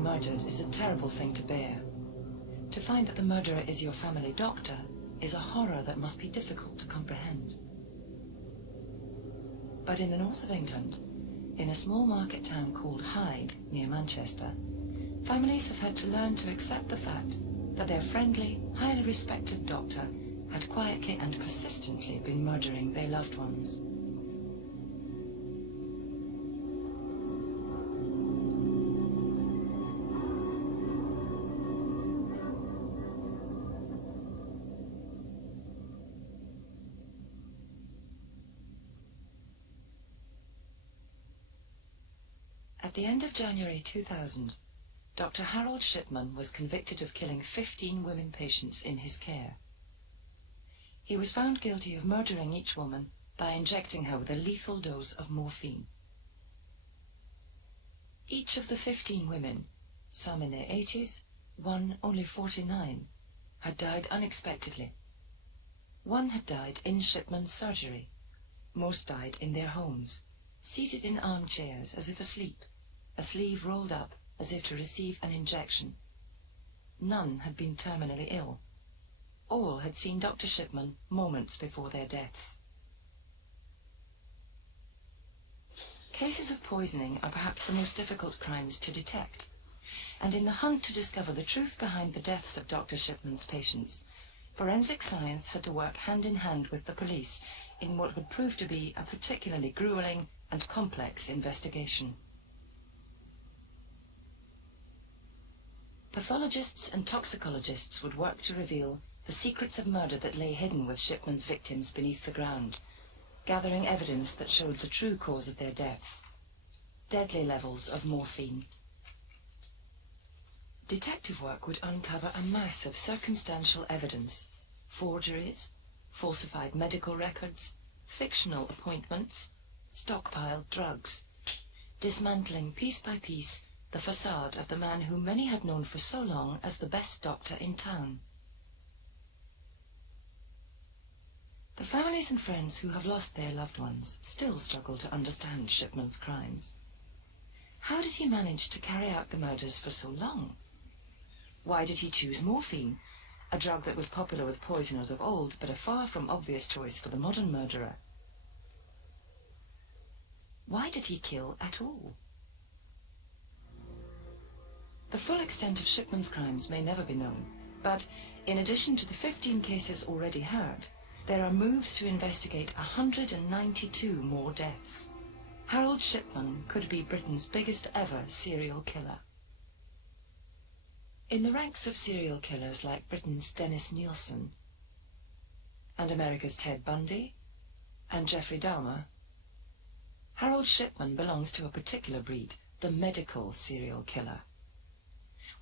been murdered is a terrible thing to bear. To find that the murderer is your family doctor is a horror that must be difficult to comprehend. But in the north of England, in a small market town called Hyde, near Manchester, families have had to learn to accept the fact that their friendly, highly respected doctor had quietly and persistently been murdering their loved ones. At the end of January 2000, Dr. Harold Shipman was convicted of killing 15 women patients in his care. He was found guilty of murdering each woman by injecting her with a lethal dose of morphine. Each of the 15 women, some in their 80s, one only 49, had died unexpectedly. One had died in Shipman's surgery. Most died in their homes, seated in armchairs as if asleep, a sleeve rolled up as if to receive an injection. None had been terminally ill. All had seen Dr. Shipman moments before their deaths. Cases of poisoning are perhaps the most difficult crimes to detect, and in the hunt to discover the truth behind the deaths of Dr. Shipman's patients, forensic science had to work hand in hand with the police in what would prove to be a particularly grueling and complex investigation. Pathologists and toxicologists would work to reveal the secrets of murder that lay hidden with Shipman's victims beneath the ground, gathering evidence that showed the true cause of their deaths: deadly levels of morphine. Detective work would uncover a mass of circumstantial evidence: forgeries, falsified medical records, fictional appointments, stockpiled drugs, dismantling piece by piece the facade of the man whom many had known for so long as the best doctor in town. The families and friends who have lost their loved ones still struggle to understand Shipman's crimes. How did he manage to carry out the murders for so long? Why did he choose morphine, a drug that was popular with poisoners of old, but a far from obvious choice for the modern murderer? Why did he kill at all? The full extent of Shipman's crimes may never be known, but in addition to the 15 cases already heard, there are moves to investigate 192 more deaths. Harold Shipman could be Britain's biggest ever serial killer. In the ranks of serial killers like Britain's Dennis Nielsen, and America's Ted Bundy, and Jeffrey Dahmer, Harold Shipman belongs to a particular breed, the medical serial killer.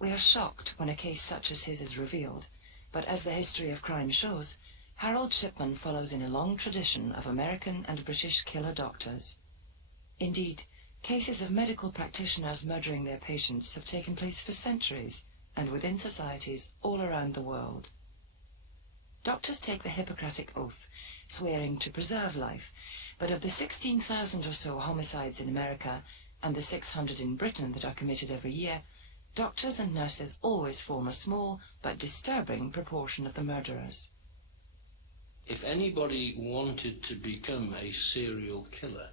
We are shocked when a case such as his is revealed, but as the history of crime shows, Harold Shipman follows in a long tradition of American and British killer doctors. Indeed, cases of medical practitioners murdering their patients have taken place for centuries and within societies all around the world. Doctors take the Hippocratic Oath, swearing to preserve life, but of the 16,000 or so homicides in America and the 600 in Britain that are committed every year, doctors and nurses always form a small but disturbing proportion of the murderers. If anybody wanted to become a serial killer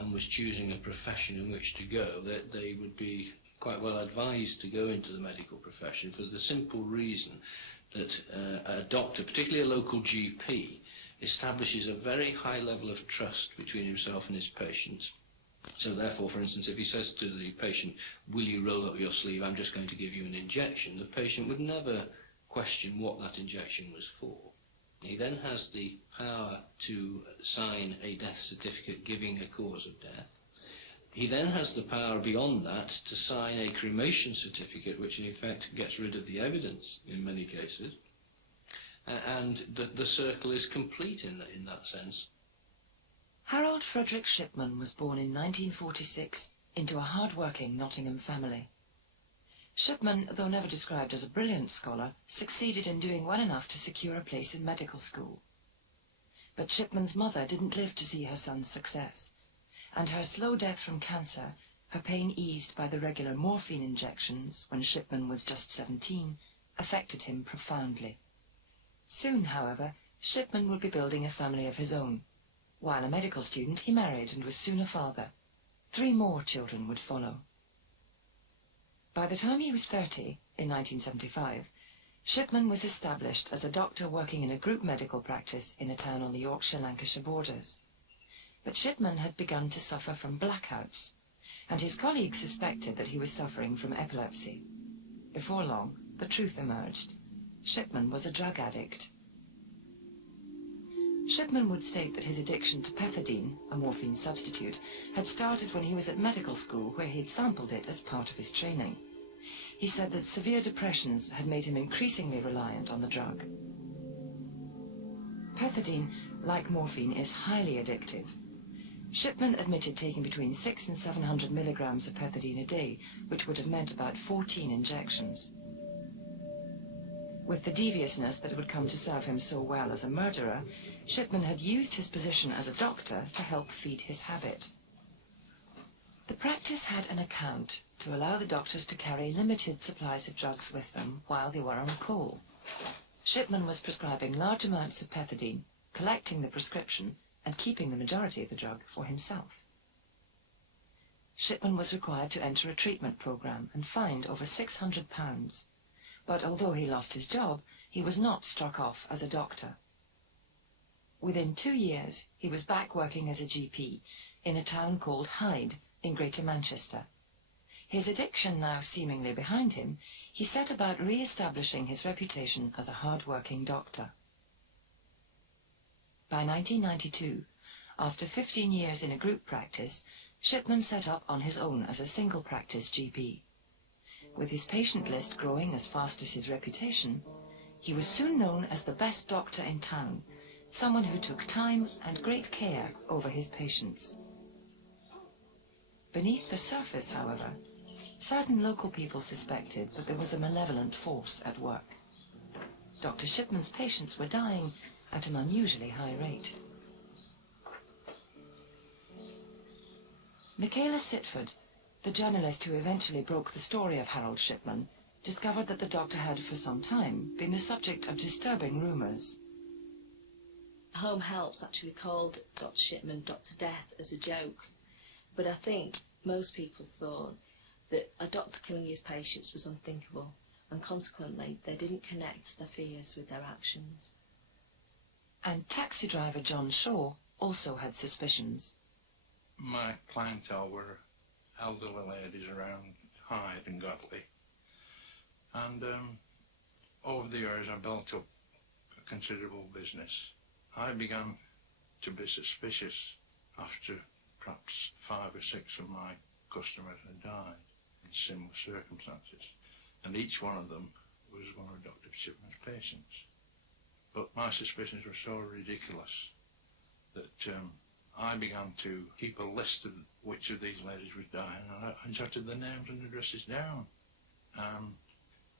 and was choosing a profession in which to go, that they would be quite well advised to go into the medical profession, for the simple reason that a doctor, particularly a local GP, establishes a very high level of trust between himself and his patients. So therefore, for instance, if he says to the patient, "Will you roll up your sleeve, I'm just going to give you an injection," the patient would never question what that injection was for. He then has the power to sign a death certificate giving a cause of death. He then has the power beyond that to sign a cremation certificate, which in effect gets rid of the evidence in many cases. And the circle is complete in that sense. Harold Frederick Shipman was born in 1946 into a hard-working Nottingham family. Shipman, though never described as a brilliant scholar, succeeded in doing well enough to secure a place in medical school. But Shipman's mother didn't live to see her son's success, and her slow death from cancer her pain eased by the regular morphine injections when Shipman was just 17, affected him profoundly. Soon, however, Shipman would be building a family of his own. While a medical student, he married and was soon a father. 3 more children would follow. By the time he was 30, in 1975, Shipman was established as a doctor working in a group medical practice in a town on the Yorkshire-Lancashire borders. But Shipman had begun to suffer from blackouts, and his colleagues suspected that he was suffering from epilepsy. Before long, the truth emerged. Shipman was a drug addict. Shipman would state that his addiction to pethidine, a morphine substitute, had started when he was at medical school, where he had sampled it as part of his training. He said that severe depressions had made him increasingly reliant on the drug. Pethidine, like morphine, is highly addictive. Shipman admitted taking between 600 and 700 milligrams of pethidine a day, which would have meant about 14 injections. With the deviousness that would come to serve him so well as a murderer, Shipman had used his position as a doctor to help feed his habit. The practice had an account to allow the doctors to carry limited supplies of drugs with them while they were on call. Shipman was prescribing large amounts of pethidine, collecting the prescription, and keeping the majority of the drug for himself. Shipman was required to enter a treatment program and fined over £600. But although he lost his job, he was not struck off as a doctor. Within 2 years, he was back working as a GP in a town called Hyde in Greater Manchester. His addiction now seemingly behind him, he set about re-establishing his reputation as a hard-working doctor. By 1992, after 15 years in a group practice, Shipman set up on his own as a single-practice GP. With his patient list growing as fast as his reputation, he was soon known as the best doctor in town, someone who took time and great care over his patients. Beneath the surface, however, certain local people suspected that there was a malevolent force at work. Dr. Shipman's patients were dying at an unusually high rate. Michaela Sitford, the journalist who eventually broke the story of Harold Shipman, discovered that the doctor had for some time been the subject of disturbing rumours. Home Helps actually called Dr. Shipman Dr. Death as a joke, but I think most people thought that a doctor killing his patients was unthinkable, and consequently they didn't connect their fears with their actions. And taxi driver John Shaw also had suspicions. My clientele were elderly ladies around Hyde and Godley, and over the years I built up a considerable business. I began to be suspicious after perhaps 5 or 6 of my customers had died in similar circumstances, and each one of them was one of Dr. Shipman's patients. But my suspicions were so ridiculous that I began to keep a list of which of these ladies was dying, and I jotted their names and addresses down.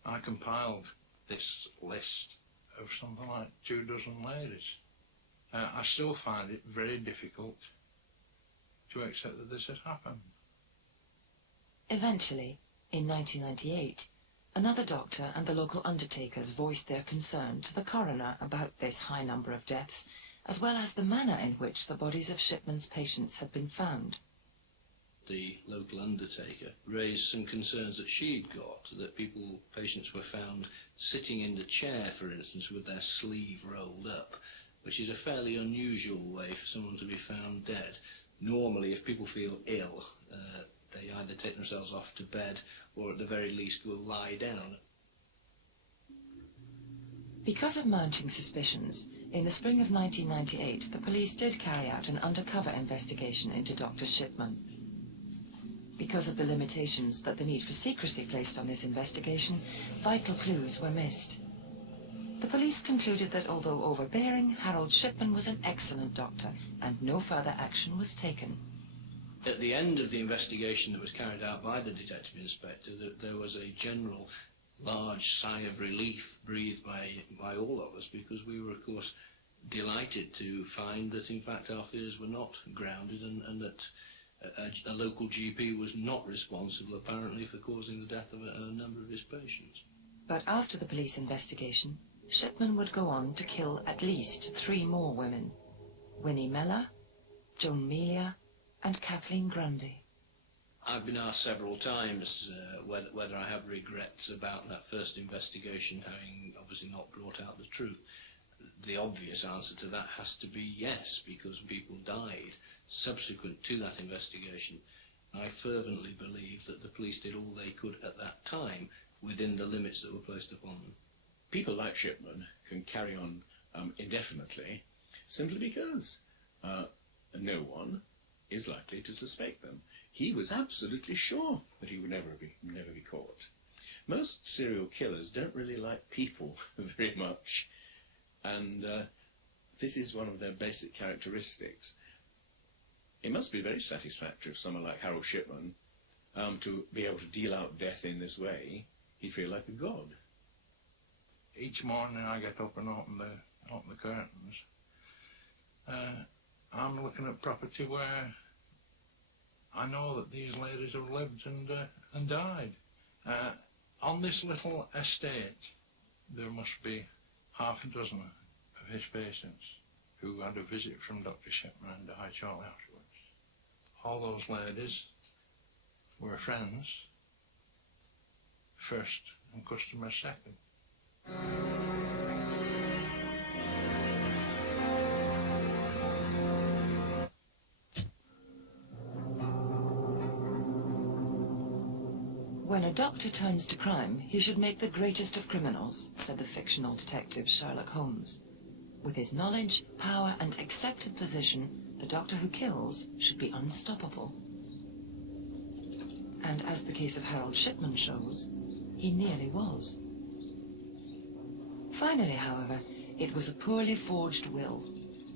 I compiled this list of something like 24 ladies. I still find it very difficult to accept that this has happened. Eventually, in 1998, another doctor and the local undertakers voiced their concern to the coroner about this high number of deaths, as well as the manner in which the bodies of Shipman's patients had been found. The local undertaker raised some concerns that she'd got, that patients were found sitting in the chair, for instance, with their sleeve rolled up, which is a fairly unusual way for someone to be found dead. Normally, if people feel ill, they either take themselves off to bed or at the very least will lie down. Because of mounting suspicions, in the spring of 1998, the police did carry out an undercover investigation into Dr. Shipman. Because of the limitations that the need for secrecy placed on this investigation, vital clues were missed. The police concluded that although overbearing, Harold Shipman was an excellent doctor, and no further action was taken. At the end of the investigation that was carried out by the detective inspector, there was a general large sigh of relief breathed by all of us, because we were, of course, delighted to find that in fact our fears were not grounded, and that a local GP was not responsible, apparently, for causing the death of a number of his patients. But after the police investigation, Shipman would go on to kill at least 3 more women: Winnie Mellor, Joan Melia, and Kathleen Grundy. I've been asked several times whether I have regrets about that first investigation having obviously not brought out the truth. The obvious answer to that has to be yes, because people died subsequent to that investigation. I fervently believe that the police did all they could at that time within the limits that were placed upon them. People like Shipman can carry on indefinitely simply because no one is likely to suspect them. He was absolutely sure that he would never be caught. Most serial killers don't really like people very much, and this is one of their basic characteristics. It must be very satisfactory for someone like Harold Shipman to be able to deal out death in this way. He'd feel like a god. Each morning I get up and open the curtains. I'm looking at property where I know that these ladies have lived and died. On this little estate, there must be half a dozen of his patients who had a visit from Dr. Shipman and died shortly afterwards. All those ladies were friends first and customers second. When a doctor turns to crime, he should make the greatest of criminals, said the fictional detective Sherlock Holmes. With his knowledge, power, and accepted position, the doctor who kills should be unstoppable. And as the case of Harold Shipman shows, he nearly was. Finally, however, it was a poorly forged will,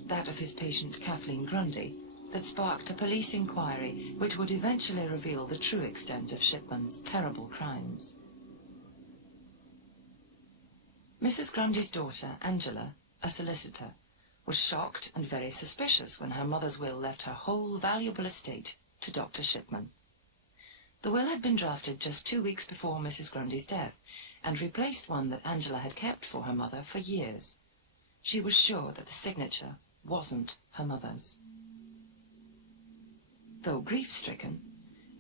that of his patient Kathleen Grundy, that sparked a police inquiry which would eventually reveal the true extent of Shipman's terrible crimes. Mrs. Grundy's daughter, Angela, a solicitor, was shocked and very suspicious when her mother's will left her whole valuable estate to Dr. Shipman. The will had been drafted just 2 weeks before Mrs. Grundy's death and replaced one that Angela had kept for her mother for years. She was sure that the signature wasn't her mother's. Though grief-stricken,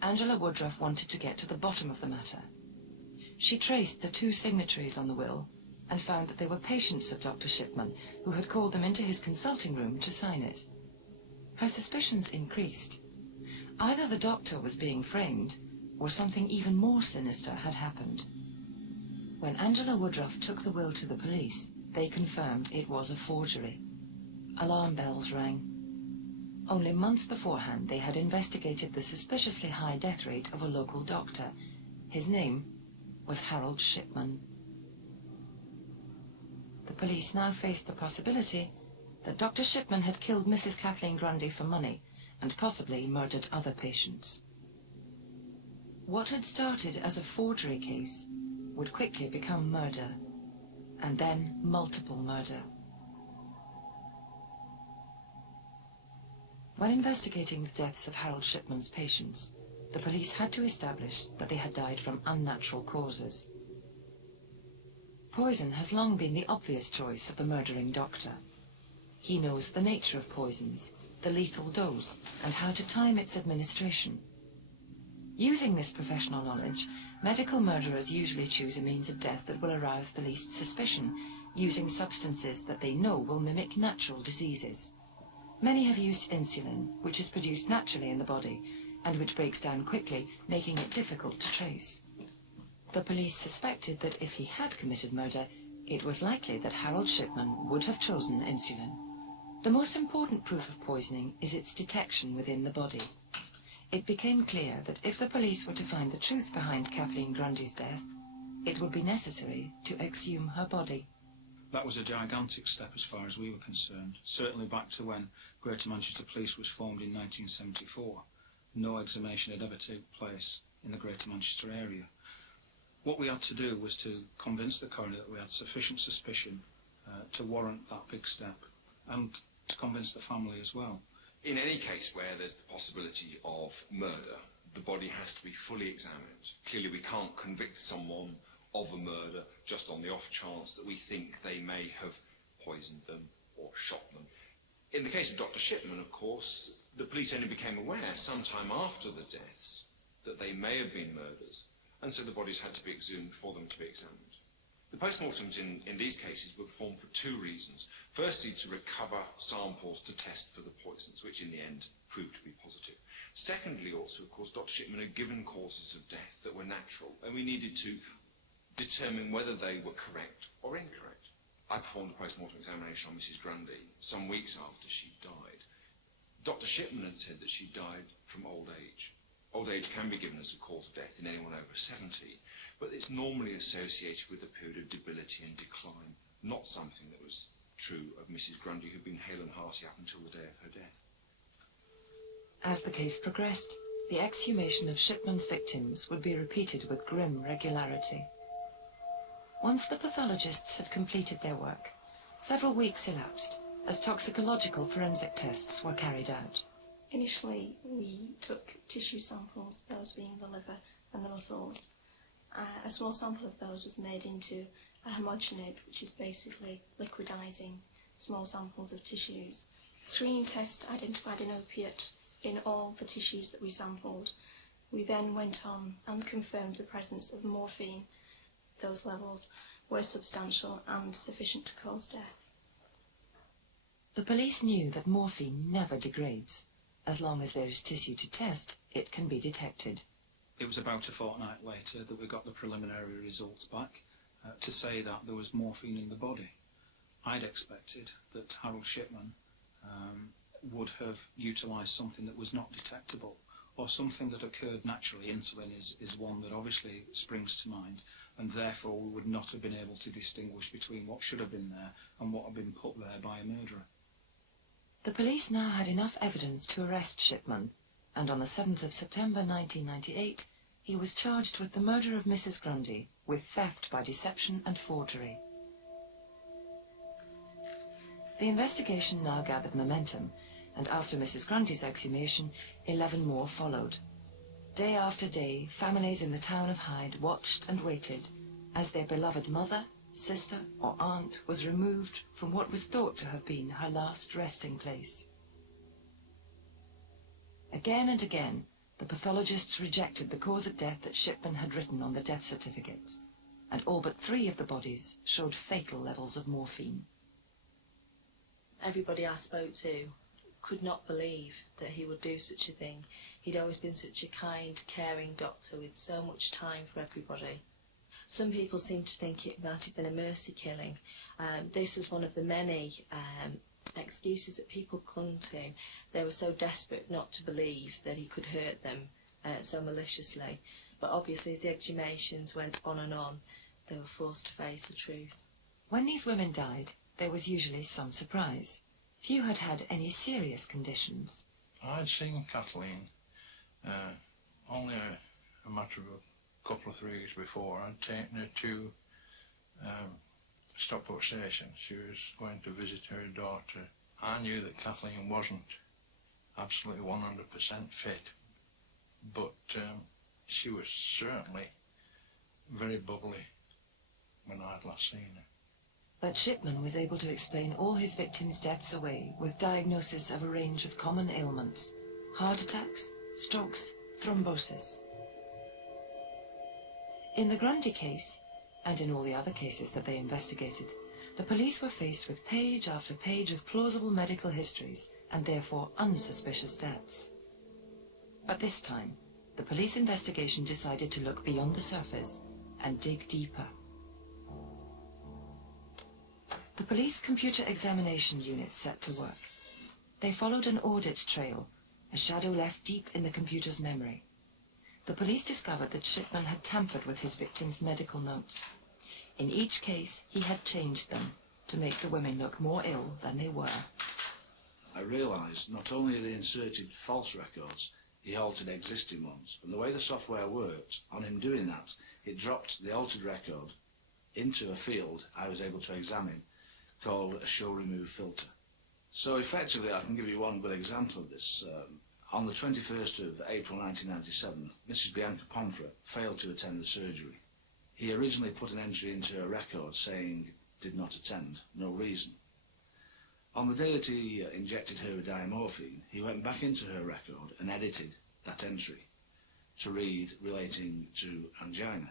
Angela Woodruff wanted to get to the bottom of the matter. She traced the 2 signatories on the will and found that they were patients of Dr. Shipman, who had called them into his consulting room to sign it. Her suspicions increased. Either the doctor was being framed, or something even more sinister had happened. When Angela Woodruff took the will to the police, they confirmed it was a forgery. Alarm bells rang. Only months beforehand, they had investigated the suspiciously high death rate of a local doctor. His name was Harold Shipman. The police now faced the possibility that Dr. Shipman had killed Mrs. Kathleen Grundy for money and possibly murdered other patients. What had started as a forgery case would quickly become murder, and then multiple murder. When investigating the deaths of Harold Shipman's patients, the police had to establish that they had died from unnatural causes. Poison has long been the obvious choice of the murdering doctor. He knows the nature of poisons, the lethal dose, and how to time its administration. Using this professional knowledge, medical murderers usually choose a means of death that will arouse the least suspicion, using substances that they know will mimic natural diseases. Many have used insulin, which is produced naturally in the body, and which breaks down quickly, making it difficult to trace. The police suspected that if he had committed murder, it was likely that Harold Shipman would have chosen insulin. The most important proof of poisoning is its detection within the body. It became clear that if the police were to find the truth behind Kathleen Grundy's death, it would be necessary to exhume her body. That was a gigantic step as far as we were concerned, certainly back to when Greater Manchester Police was formed in 1974. No exhumation had ever taken place in the Greater Manchester area. What we had to do was to convince the coroner that we had sufficient suspicion to warrant that big step, and to convince the family as well. In any case where there's the possibility of murder, the body has to be fully examined. Clearly we can't convict someone of a murder just on the off chance that we think they may have poisoned them or shot them. In the case of Dr. Shipman, of course, the police only became aware sometime after the deaths that they may have been murders, and so the bodies had to be exhumed for them to be examined. The post-mortems in these cases were performed for two reasons. Firstly, to recover samples to test for the poisons, which in the end proved to be positive. Secondly, also, of course, Dr. Shipman had given causes of death that were natural, and we needed to determine whether they were correct or incorrect. I performed a post-mortem examination on Mrs. Grundy some weeks after she died. Dr. Shipman had said that she died from old age. Old age can be given as a cause of death in anyone over 70, but it's normally associated with a period of debility and decline, not something that was true of Mrs. Grundy, who'd been hale and hearty up until the day of her death. As the case progressed, the exhumation of Shipman's victims would be repeated with grim regularity. Once the pathologists had completed their work, several weeks elapsed as toxicological forensic tests were carried out. Initially, we took tissue samples, those being the liver and the muscles. A small sample of those was made into a homogenate, which is basically liquidizing small samples of tissues. The screening test identified an opiate in all the tissues that we sampled. We then went on and confirmed the presence of morphine. Those levels were substantial and sufficient to cause death. The police knew that morphine never degrades. As long as there is tissue to test, it can be detected. It was about a fortnight later that we got the preliminary results back to say that there was morphine in the body. I'd expected that Harold Shipman would have utilised something that was not detectable, or something that occurred naturally. Insulin is one that obviously springs to mind, and therefore we would not have been able to distinguish between what should have been there and what had been put there by a murderer. The police now had enough evidence to arrest Shipman, and on the 7th of September 1998, he was charged with the murder of Mrs. Grundy, with theft by deception and forgery. The investigation now gathered momentum, and after Mrs. Grundy's exhumation, 11 more followed. Day after day, families in the town of Hyde watched and waited as their beloved mother, sister or aunt was removed from what was thought to have been her last resting place. Again and again, the pathologists rejected the cause of death that Shipman had written on the death certificates, and all but 3 of the bodies showed fatal levels of morphine. Everybody I spoke to could not believe that he would do such a thing. He'd always been such a kind, caring doctor with so much time for everybody. Some people seem to think it might have been a mercy killing. This was one of the many excuses that people clung to. They were so desperate not to believe that he could hurt them so maliciously. But obviously as the exhumations went on and on, they were forced to face the truth. When these women died, there was usually some surprise. Few had had any serious conditions. I'd seen Kathleen only a matter of a couple of 3 weeks before. I'd taken her to Stockport Station. She was going to visit her daughter. I knew that Kathleen wasn't absolutely 100% fit, but she was certainly very bubbly when I'd last seen her. But Shipman was able to explain all his victims' deaths away with diagnosis of a range of common ailments: heart attacks, strokes, thrombosis. In the Grundy case, and in all the other cases that they investigated, the police were faced with page after page of plausible medical histories and therefore unsuspicious deaths. But this time, the police investigation decided to look beyond the surface and dig deeper. The police computer examination unit set to work. They followed an audit trail, a shadow left deep in the computer's memory. The police discovered that Shipman had tampered with his victims' medical notes. In each case, he had changed them to make the women look more ill than they were. I realised not only had he inserted false records, he altered existing ones. And the way the software worked, on him doing that, it dropped the altered record into a field I was able to examine, called a show remove filter. So effectively, I can give you one good example of this. On the 21st of April 1997, Mrs. Bianca Pomfret failed to attend the surgery. He originally put an entry into her record saying did not attend, no reason. On the day that he injected her with diamorphine, he went back into her record and edited that entry to read relating to angina.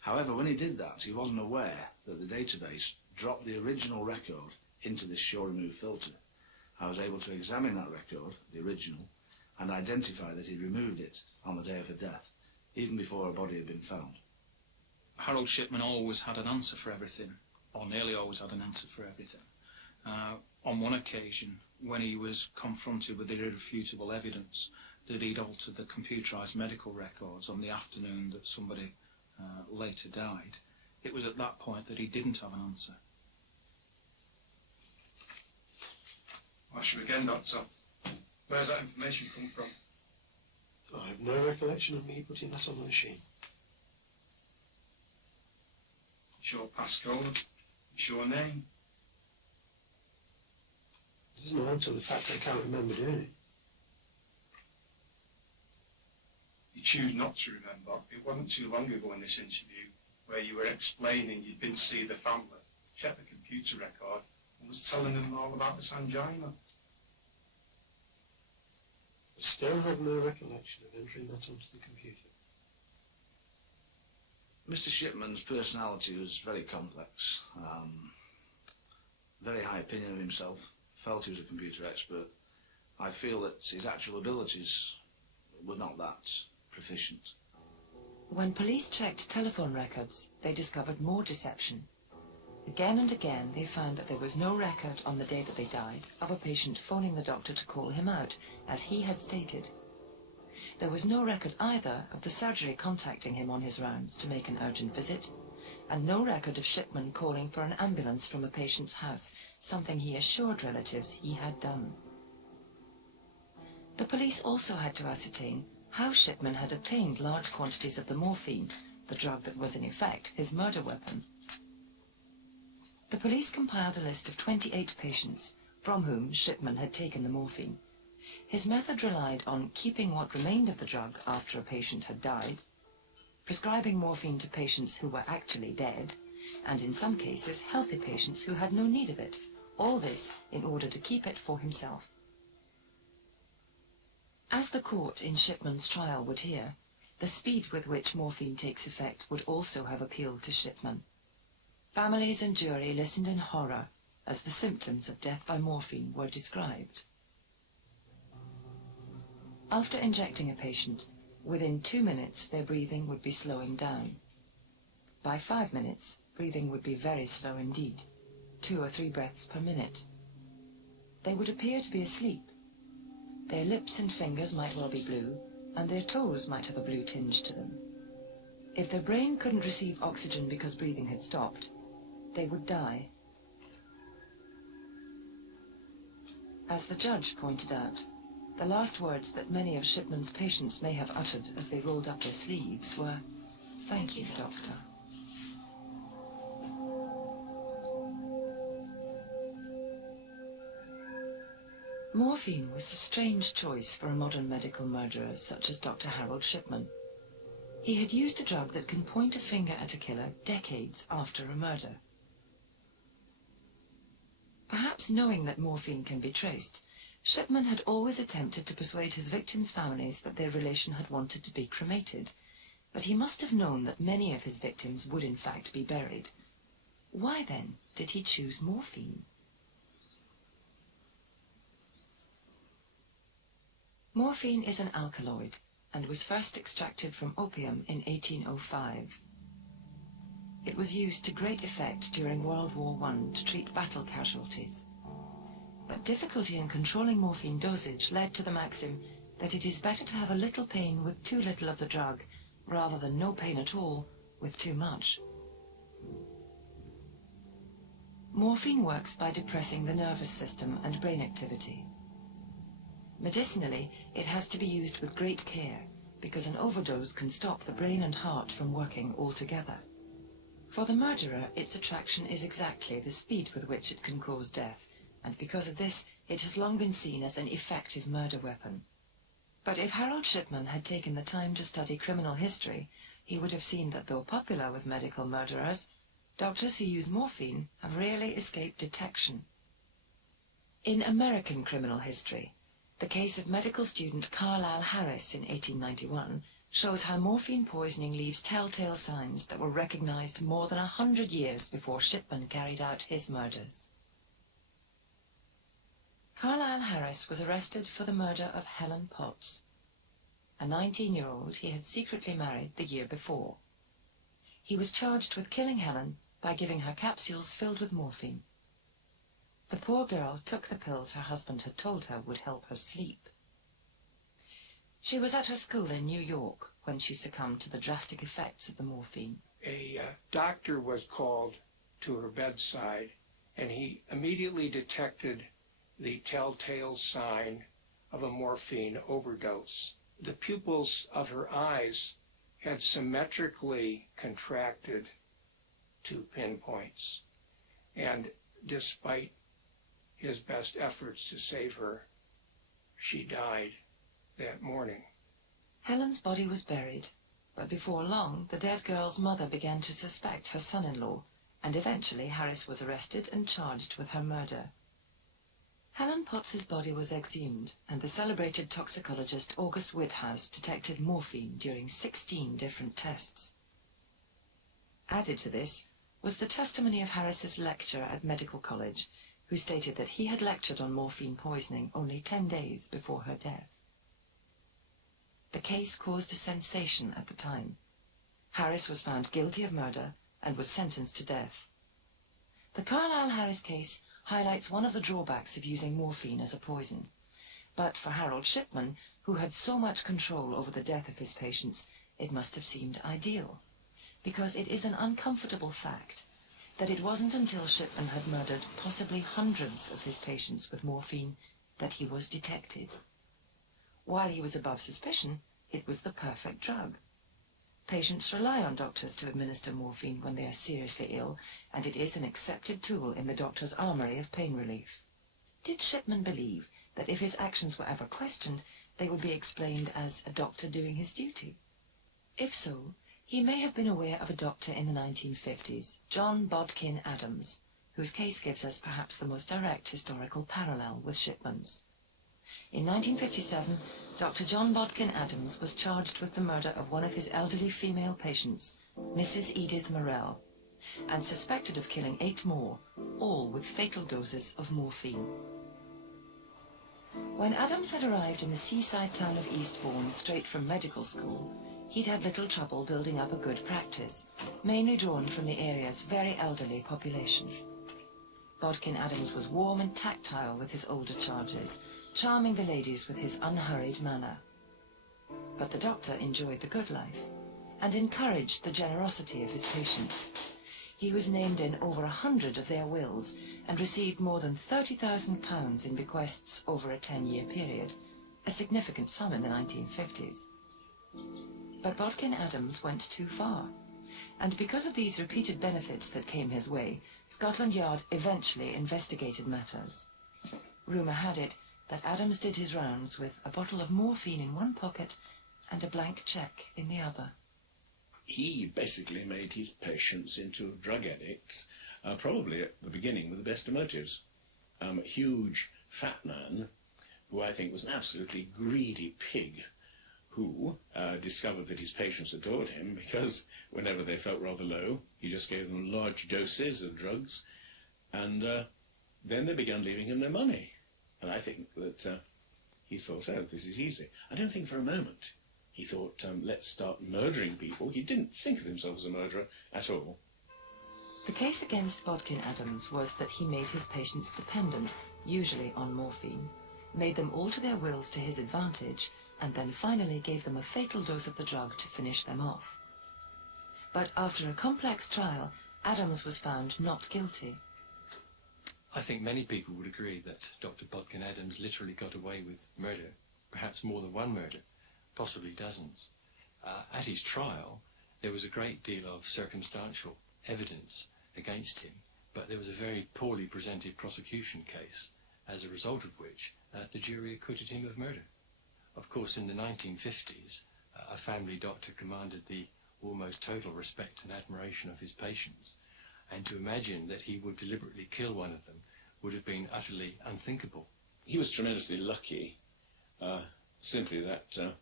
However, when he did that, he wasn't aware that the database dropped the original record into this show remove filter. I was able to examine that record, the original, and identify that he'd removed it on the day of her death, even before her body had been found. Harold Shipman always had an answer for everything, or nearly always had an answer for everything. On one occasion, when he was confronted with the irrefutable evidence that he'd altered the computerised medical records on the afternoon that somebody later died, it was at that point that he didn't have an answer. Ask you again, Doctor. Where's that information come from? I have no recollection of me putting that on the machine. It's your passcode. It's your name. It doesn't alter the fact I can't remember doing it. You choose not to remember. It wasn't too long ago in this interview where you were explaining you'd been to see the family, checked the computer record, and was telling them all about this angina. I still have no recollection of entering that onto the computer. Mr. Shipman's personality was very complex. Very high opinion of himself, felt he was a computer expert. I feel that his actual abilities were not that proficient. When police checked telephone records, they discovered more deception. Again and again, they found that there was no record on the day that they died of a patient phoning the doctor to call him out, as he had stated. There was no record either of the surgery contacting him on his rounds to make an urgent visit, and no record of Shipman calling for an ambulance from a patient's house, something he assured relatives he had done. The police also had to ascertain how Shipman had obtained large quantities of the morphine, the drug that was in effect his murder weapon. The police compiled a list of 28 patients from whom Shipman had taken the morphine. His method relied on keeping what remained of the drug after a patient had died, prescribing morphine to patients who were actually dead, and in some cases healthy patients who had no need of it, all this in order to keep it for himself. As the court in Shipman's trial would hear, the speed with which morphine takes effect would also have appealed to Shipman. Families and jury listened in horror as the symptoms of death by morphine were described. After injecting a patient, within 2 minutes their breathing would be slowing down. By 5 minutes, breathing would be very slow indeed, 2 or 3 breaths per minute. They would appear to be asleep. Their lips and fingers might well be blue, and their toes might have a blue tinge to them. If their brain couldn't receive oxygen because breathing had stopped, they would die. As the judge pointed out, the last words that many of Shipman's patients may have uttered as they rolled up their sleeves were, "Thank you, doctor." Morphine was a strange choice for a modern medical murderer such as Dr. Harold Shipman. He had used a drug that can point a finger at a killer decades after a murder. Perhaps knowing that morphine can be traced, Shipman had always attempted to persuade his victims' families that their relation had wanted to be cremated, but he must have known that many of his victims would in fact be buried. Why then did he choose morphine? Morphine is an alkaloid and was first extracted from opium in 1805. It was used to great effect during World War I to treat battle casualties. But difficulty in controlling morphine dosage led to the maxim that it is better to have a little pain with too little of the drug rather than no pain at all with too much. Morphine works by depressing the nervous system and brain activity. Medicinally, it has to be used with great care because an overdose can stop the brain and heart from working altogether. For the murderer, its attraction is exactly the speed with which it can cause death, and because of this, it has long been seen as an effective murder weapon. But if Harold Shipman had taken the time to study criminal history, he would have seen that though popular with medical murderers, doctors who use morphine have rarely escaped detection. In American criminal history, the case of medical student Carlisle Harris in 1891 shows how morphine poisoning leaves telltale signs that were recognized more than 100 years before Shipman carried out his murders. Carlisle Harris was arrested for the murder of Helen Potts, a 19-year-old he had secretly married the year before. He was charged with killing Helen by giving her capsules filled with morphine. The poor girl took the pills her husband had told her would help her sleep. She was at her school in New York when she succumbed to the drastic effects of the morphine. A doctor was called to her bedside, and he immediately detected the telltale sign of a morphine overdose. The pupils of her eyes had symmetrically contracted to pinpoints, and despite his best efforts to save her, she died that morning. Helen's body was buried, but before long the dead girl's mother began to suspect her son-in-law, and eventually Harris was arrested and charged with her murder. Helen Potts's body was exhumed, and the celebrated toxicologist August Whithouse detected morphine during 16 different tests. Added to this was the testimony of Harris's lecturer at medical college, who stated that he had lectured on morphine poisoning only 10 days before her death. The case caused a sensation at the time. Harris was found guilty of murder and was sentenced to death. The Carlisle Harris case highlights one of the drawbacks of using morphine as a poison. But for Harold Shipman, who had so much control over the death of his patients, it must have seemed ideal, because it is an uncomfortable fact that it wasn't until Shipman had murdered possibly hundreds of his patients with morphine that he was detected. While he was above suspicion, it was the perfect drug. Patients rely on doctors to administer morphine when they are seriously ill, and it is an accepted tool in the doctor's armory of pain relief. Did Shipman believe that if his actions were ever questioned, they would be explained as a doctor doing his duty? If so, he may have been aware of a doctor in the 1950s, John Bodkin Adams, whose case gives us perhaps the most direct historical parallel with Shipman's. In 1957, Dr. John Bodkin Adams was charged with the murder of one of his elderly female patients, Mrs. Edith Morrell, and suspected of killing 8 more, all with fatal doses of morphine. When Adams had arrived in the seaside town of Eastbourne straight from medical school, he'd had little trouble building up a good practice, mainly drawn from the area's very elderly population. Bodkin Adams was warm and tactile with his older charges, charming the ladies with his unhurried manner. But the doctor enjoyed the good life and encouraged the generosity of his patients. He was named in over 100 of their wills and received more than £30,000 in bequests over a 10-year period, a significant sum in the 1950s. But Bodkin Adams went too far, and because of these repeated benefits that came his way, Scotland Yard eventually investigated matters. Rumour had it that Adams did his rounds with a bottle of morphine in one pocket and a blank cheque in the other. He basically made his patients into drug addicts, probably at the beginning with the best of motives. A huge, fat man, who I think was an absolutely greedy pig, who discovered that his patients adored him because whenever they felt rather low, he just gave them large doses of drugs, and then they began leaving him their money. And I think that he thought, oh, this is easy. I don't think for a moment he thought, let's start murdering people. He didn't think of himself as a murderer at all. The case against Bodkin Adams was that he made his patients dependent, usually on morphine, made them alter their wills to his advantage, and then finally gave them a fatal dose of the drug to finish them off. But after a complex trial, Adams was found not guilty. I think many people would agree that Dr. Bodkin Adams literally got away with murder, perhaps more than one murder, possibly dozens. At his trial, there was a great deal of circumstantial evidence against him, but there was a very poorly presented prosecution case, as a result of which the jury acquitted him of murder. Of course, in the 1950s, a family doctor commanded the almost total respect and admiration of his patients, and to imagine that he would deliberately kill one of them would have been utterly unthinkable. He was tremendously lucky, simply that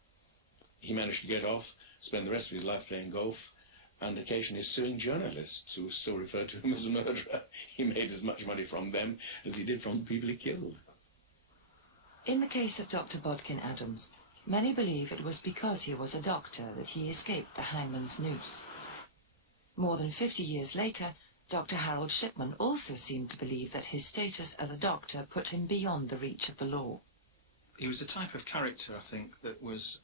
he managed to get off, spend the rest of his life playing golf, and occasionally suing journalists who still referred to him as a murderer. He made as much money from them as he did from the people he killed. In the case of Dr. Bodkin Adams, many believe it was because he was a doctor that he escaped the hangman's noose. More than 50 years later, Dr. Harold Shipman also seemed to believe that his status as a doctor put him beyond the reach of the law. He was a type of character, I think, that was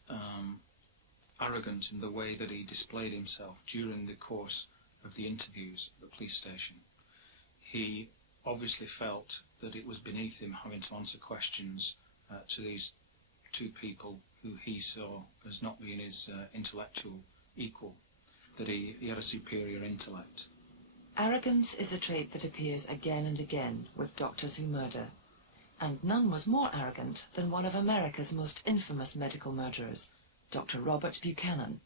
arrogant in the way that he displayed himself during the course of the interviews at the police station. He obviously felt that it was beneath him having to answer questions to these two people who he saw as not being his intellectual equal, that he had a superior intellect. Arrogance is a trait that appears again and again with doctors who murder, and none was more arrogant than one of America's most infamous medical murderers, Dr. Robert Buchanan.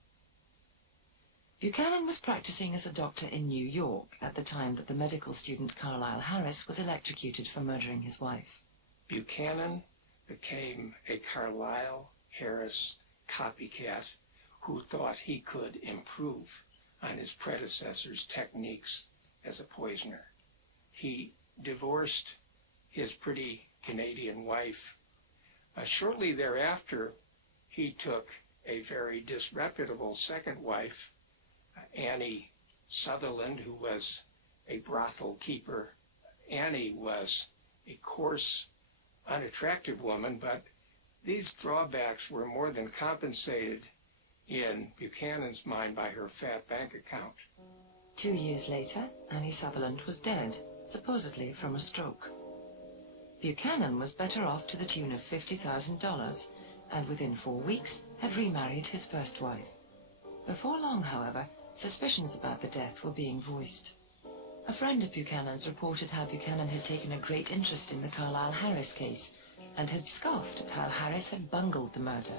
Buchanan was practicing as a doctor in New York at the time that the medical student Carlisle Harris was electrocuted for murdering his wife. Buchanan became a Carlisle Harris copycat who thought he could improve on his predecessor's techniques as a poisoner. He divorced his pretty Canadian wife. Shortly thereafter, he took a very disreputable second wife, Annie Sutherland, who was a brothel keeper. Annie was a coarse, unattractive woman, but these drawbacks were more than compensated in Buchanan's mind by her fat bank account. 2 years later, Annie Sutherland was dead, supposedly from a stroke. Buchanan was better off to the tune of $50,000, and within 4 weeks had remarried his first wife. Before long, however, suspicions about the death were being voiced. A friend of Buchanan's reported how Buchanan had taken a great interest in the Carlisle Harris case, and had scoffed at how Harris had bungled the murder.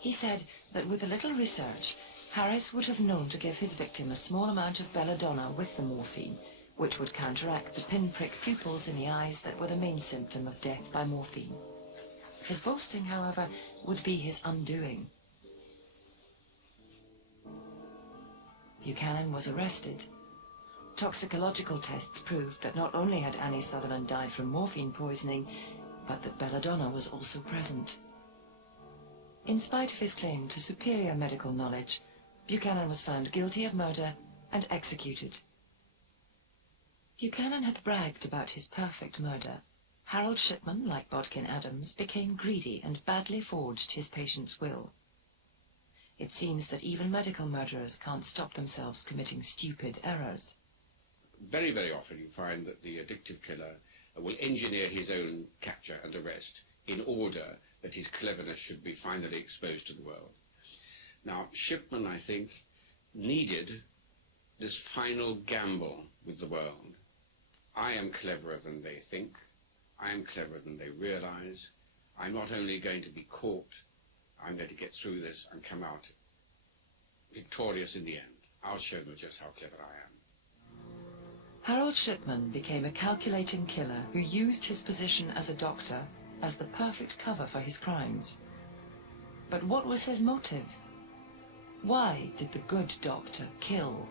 He said that with a little research, Harris would have known to give his victim a small amount of belladonna with the morphine, which would counteract the pinprick pupils in the eyes that were the main symptom of death by morphine. His boasting, however, would be his undoing. Buchanan was arrested. Toxicological tests proved that not only had Annie Sutherland died from morphine poisoning, but that belladonna was also present. In spite of his claim to superior medical knowledge, Buchanan was found guilty of murder and executed. Buchanan had bragged about his perfect murder. Harold Shipman, like Bodkin Adams, became greedy and badly forged his patient's will. It seems that even medical murderers can't stop themselves committing stupid errors. Very, very often you find that the addictive killer will engineer his own capture and arrest in order that his cleverness should be finally exposed to the world. Now, Shipman, I think, needed this final gamble with the world. I am cleverer than they think. I am cleverer than they realize. I'm not only going to be caught, I'm going to get through this and come out victorious in the end. I'll show them just how clever I am. Harold Shipman became a calculating killer who used his position as a doctor as the perfect cover for his crimes. But what was his motive? Why did the good doctor kill?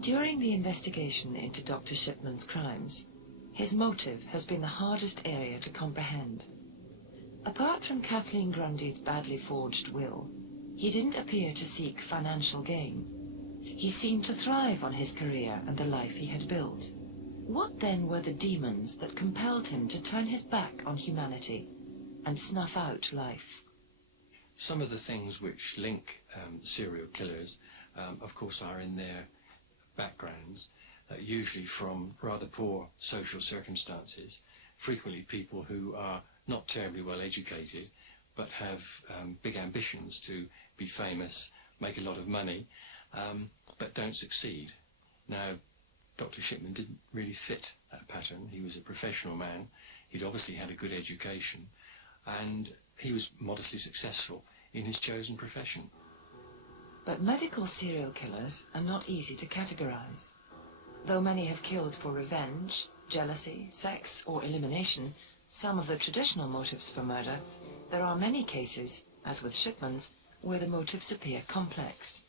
During the investigation into Dr. Shipman's crimes, his motive has been the hardest area to comprehend. Apart from Kathleen Grundy's badly forged will, he didn't appear to seek financial gain. He seemed to thrive on his career and the life he had built. What then were the demons that compelled him to turn his back on humanity and snuff out life? Some of the things which link serial killers, of course, are in their backgrounds, usually from rather poor social circumstances, frequently people who are not terribly well educated, but have big ambitions to be famous, make a lot of money, but don't succeed. Now, Dr. Shipman didn't really fit that pattern. He was a professional man. He'd obviously had a good education, and he was modestly successful in his chosen profession. But medical serial killers are not easy to categorize. Though many have killed for revenge, jealousy, sex, or elimination, some of the traditional motives for murder, there are many cases, as with Shipman's, where the motives appear complex.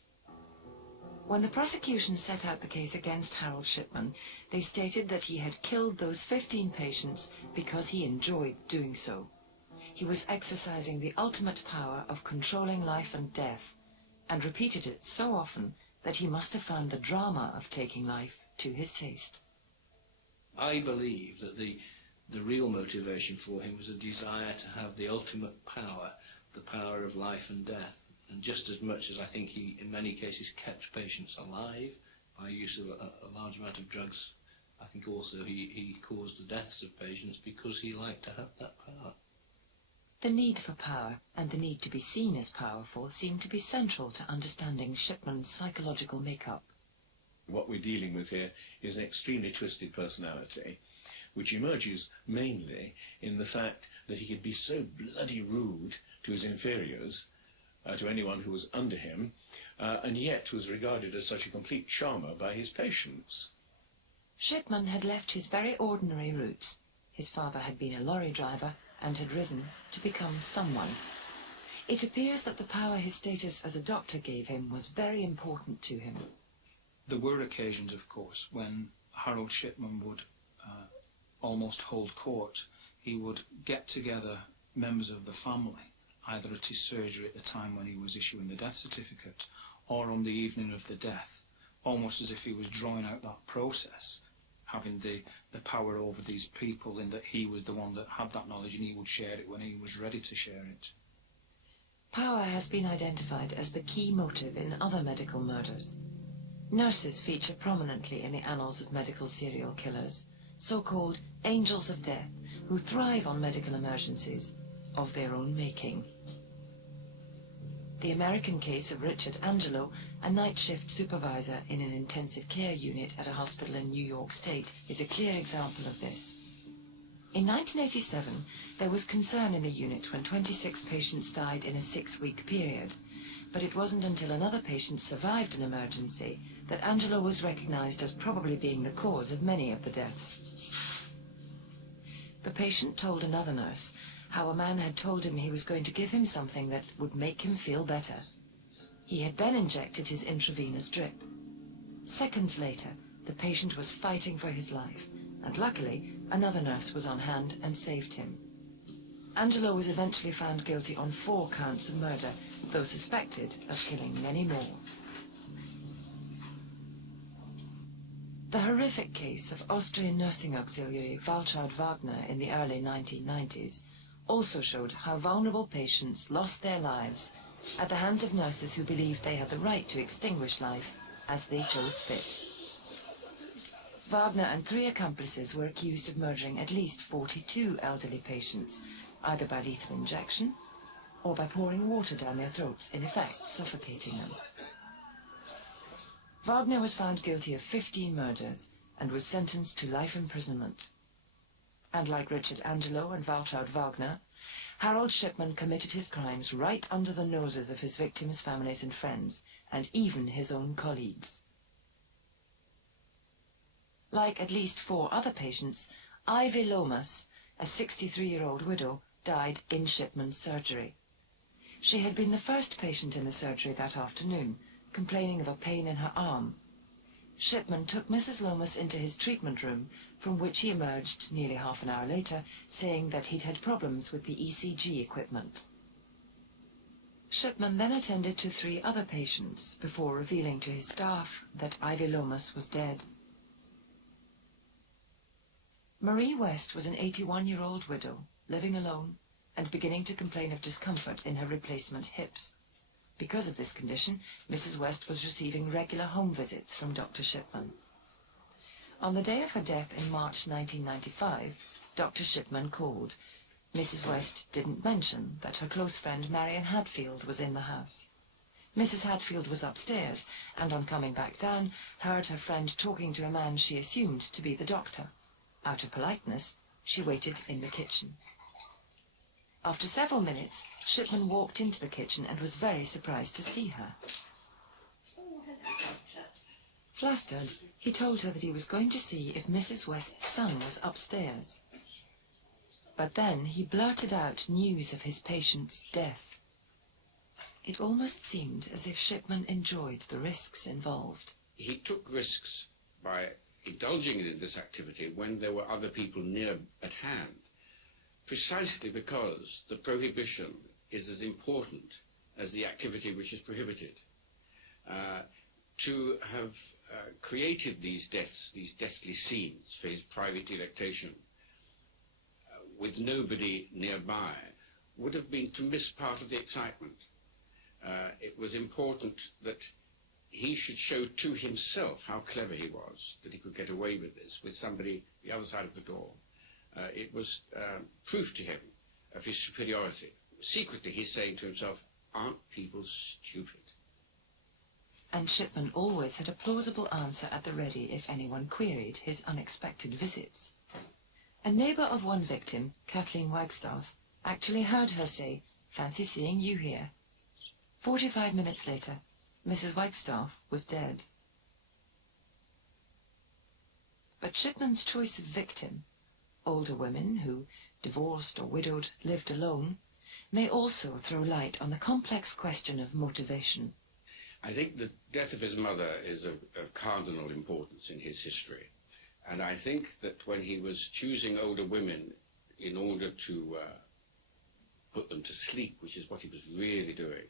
When the prosecution set out the case against Harold Shipman, they stated that he had killed those 15 patients because he enjoyed doing so. He was exercising the ultimate power of controlling life and death, and repeated it so often that he must have found the drama of taking life to his taste. I believe that the real motivation for him was a desire to have the ultimate power, the power of life and death. And just as much as I think he, in many cases, kept patients alive by use of a large amount of drugs, I think also he caused the deaths of patients because he liked to have that power. The need for power and the need to be seen as powerful seem to be central to understanding Shipman's psychological makeup. What we're dealing with here is an extremely twisted personality, which emerges mainly in the fact that he could be so bloody rude to his inferiors, to anyone who was under him, and yet was regarded as such a complete charmer by his patients. Shipman had left his very ordinary roots. His father had been a lorry driver and had risen to become someone. It appears that the power his status as a doctor gave him was very important to him. There were occasions, of course, when Harold Shipman would almost hold court. He would get together members of the family, either at his surgery at the time when he was issuing the death certificate, or on the evening of the death, almost as if he was drawing out that process, having the power over these people, in that he was the one that had that knowledge and he would share it when he was ready to share it. Power has been identified as the key motive in other medical murders. Nurses feature prominently in the annals of medical serial killers, so-called angels of death, who thrive on medical emergencies of their own making. The American case of Richard Angelo, a night shift supervisor in an intensive care unit at a hospital in New York State, is a clear example of this. In 1987, there was concern in the unit when 26 patients died in a 6-week period, but it wasn't until another patient survived an emergency that Angelo was recognized as probably being the cause of many of the deaths. The patient told another nurse how a man had told him he was going to give him something that would make him feel better. He had then injected his intravenous drip. Seconds later, the patient was fighting for his life, and luckily, another nurse was on hand and saved him. Angelo was eventually found guilty on 4 counts of murder, though suspected of killing many more. The horrific case of Austrian nursing auxiliary Waltraud Wagner in the early 1990s also showed how vulnerable patients lost their lives at the hands of nurses who believed they had the right to extinguish life as they chose fit. Wagner and 3 accomplices were accused of murdering at least 42 elderly patients, either by lethal injection or by pouring water down their throats, in effect suffocating them. Wagner was found guilty of 15 murders and was sentenced to life imprisonment. And like Richard Angelo and Waltraud Wagner, Harold Shipman committed his crimes right under the noses of his victims' families and friends, and even his own colleagues. Like at least 4 other patients, Ivy Lomas, a 63-year-old widow, died in Shipman's surgery. She had been the first patient in the surgery that afternoon, complaining of a pain in her arm. Shipman took Mrs. Lomas into his treatment room, from which he emerged nearly half an hour later, saying that he'd had problems with the ECG equipment. Shipman then attended to 3 other patients before revealing to his staff that Ivy Lomas was dead. Marie West was an 81-year-old widow, living alone, and beginning to complain of discomfort in her replacement hips. Because of this condition, Mrs. West was receiving regular home visits from Dr. Shipman. On the day of her death in March 1995, Dr. Shipman called. Mrs. West didn't mention that her close friend Marion Hadfield was in the house. Mrs. Hadfield was upstairs, and on coming back down, heard her friend talking to a man she assumed to be the doctor. Out of politeness, she waited in the kitchen. After several minutes, Shipman walked into the kitchen and was very surprised to see her. Oh, hello, Doctor. Flustered, he told her that he was going to see if Mrs. West's son was upstairs. But then he blurted out news of his patient's death. It almost seemed as if Shipman enjoyed the risks involved. He took risks by indulging in this activity when there were other people near at hand, precisely because the prohibition is as important as the activity which is prohibited. To have created these deaths, these deathly scenes for his private delectation, with nobody nearby, would have been to miss part of the excitement. It was important that he should show to himself how clever he was, that he could get away with this, with somebody the other side of the door. It was proof to him of his superiority. Secretly, he's saying to himself, aren't people stupid? And Shipman always had a plausible answer at the ready if anyone queried his unexpected visits. A neighbour of one victim, Kathleen Wagstaff, actually heard her say, "Fancy seeing you here." 45 minutes later, Mrs. Wagstaff was dead. But Shipman's choice of victim, older women who, divorced or widowed, lived alone, may also throw light on the complex question of motivation. I think the death of his mother is of cardinal importance in his history. And I think that when he was choosing older women in order to put them to sleep, which is what he was really doing,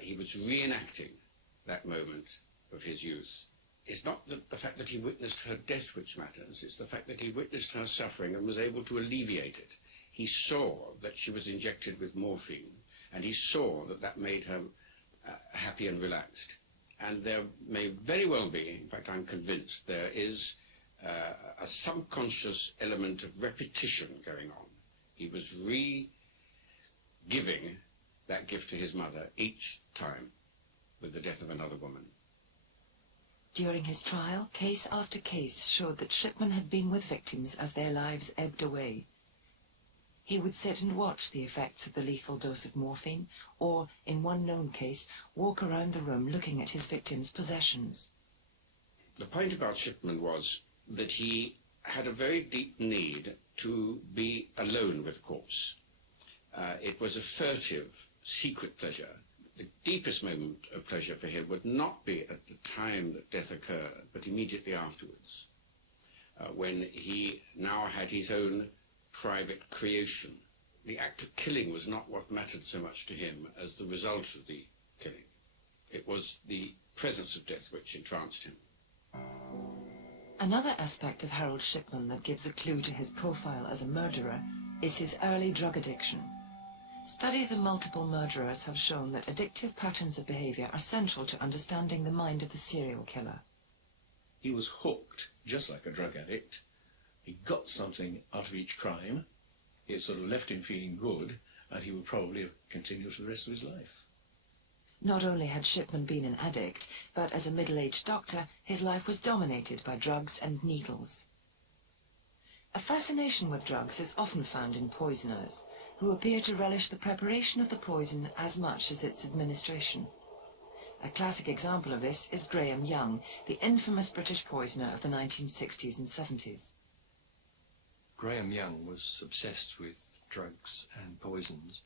he was reenacting that moment of his youth. It's not the fact that he witnessed her death which matters, it's the fact that he witnessed her suffering and was able to alleviate it. He saw that she was injected with morphine, and he saw that that made her happy and relaxed. And there may very well be, in fact I'm convinced, there is a subconscious element of repetition going on. He was re-giving that gift to his mother each time with the death of another woman. During his trial, case after case showed that Shipman had been with victims as their lives ebbed away. He would sit and watch the effects of the lethal dose of morphine, or, in one known case, walk around the room looking at his victims' possessions. The point about Shipman was that he had a very deep need to be alone with the corpse. It was a furtive, secret pleasure. The deepest moment of pleasure for him would not be at the time that death occurred, but immediately afterwards, when he now had his own private creation. The act of killing was not what mattered so much to him as the result of the killing. It was the presence of death which entranced him. Another aspect of Harold Shipman that gives a clue to his profile as a murderer is his early drug addiction. Studies of multiple murderers have shown that addictive patterns of behaviour are central to understanding the mind of the serial killer. He was hooked, just like a drug addict. He got something out of each crime. It sort of left him feeling good, and he would probably have continued for the rest of his life. Not only had Shipman been an addict, but as a middle-aged doctor, his life was dominated by drugs and needles. A fascination with drugs is often found in poisoners, who appear to relish the preparation of the poison as much as its administration. A classic example of this is Graham Young, the infamous British poisoner of the 1960s and 70s. Graham Young was obsessed with drugs and poisons.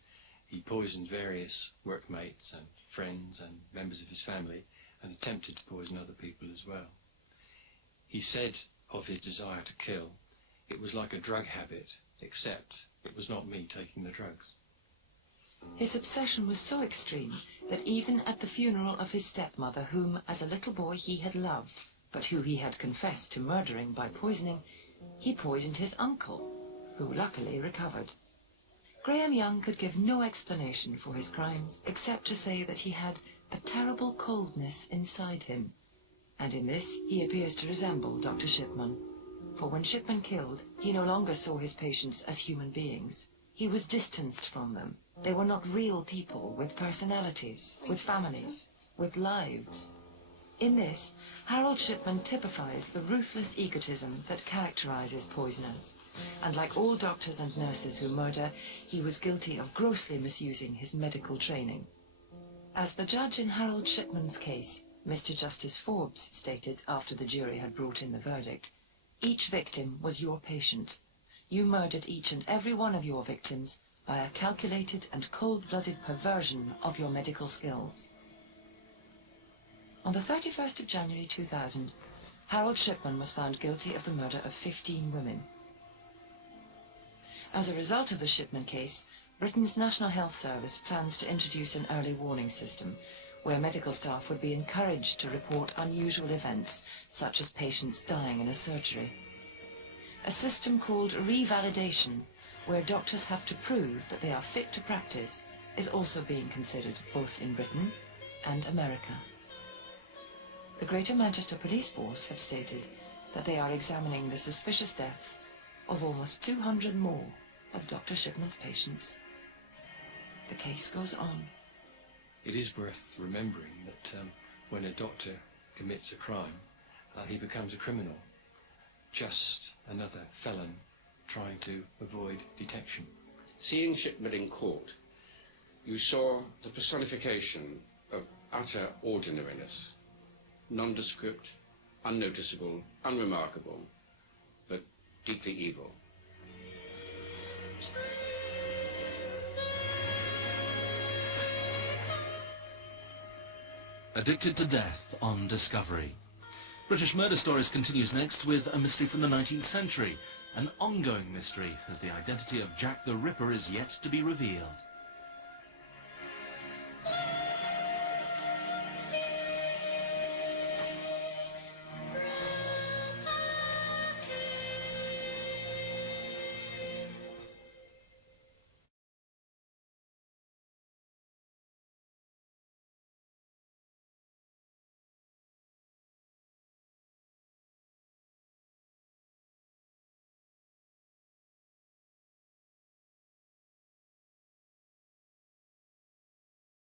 He poisoned various workmates and friends and members of his family, and attempted to poison other people as well. He said of his desire to kill, "It was like a drug habit, except it was not me taking the drugs." His obsession was so extreme that even at the funeral of his stepmother, whom as a little boy he had loved, but who he had confessed to murdering by poisoning, he poisoned his uncle, who luckily recovered. Graham Young could give no explanation for his crimes except to say that he had a terrible coldness inside him, and in this he appears to resemble Dr. Shipman. For when Shipman killed, he no longer saw his patients as human beings. He was distanced from them. They were not real people with personalities, with families, with lives. In this, Harold Shipman typifies the ruthless egotism that characterizes poisoners. And like all doctors and nurses who murder, he was guilty of grossly misusing his medical training. As the judge in Harold Shipman's case, Mr. Justice Forbes, stated after the jury had brought in the verdict, "Each victim was your patient. You murdered each and every one of your victims by a calculated and cold-blooded perversion of your medical skills." On the 31st of January 2000, Harold Shipman was found guilty of the murder of 15 women. As a result of the Shipman case, Britain's National Health Service plans to introduce an early warning system where medical staff would be encouraged to report unusual events, such as patients dying in a surgery. A system called revalidation, where doctors have to prove that they are fit to practice, is also being considered both in Britain and America. The Greater Manchester Police Force have stated that they are examining the suspicious deaths of almost 200 more of Dr. Shipman's patients. The case goes on. It is worth remembering that when a doctor commits a crime, he becomes a criminal, just another felon trying to avoid detection. Seeing Shipman in court, you saw the personification of utter ordinariness, nondescript, unnoticeable, unremarkable, but deeply evil. Addicted to Death on Discovery. British Murder Stories continues next with a mystery from the 19th century, an ongoing mystery as the identity of Jack the Ripper is yet to be revealed.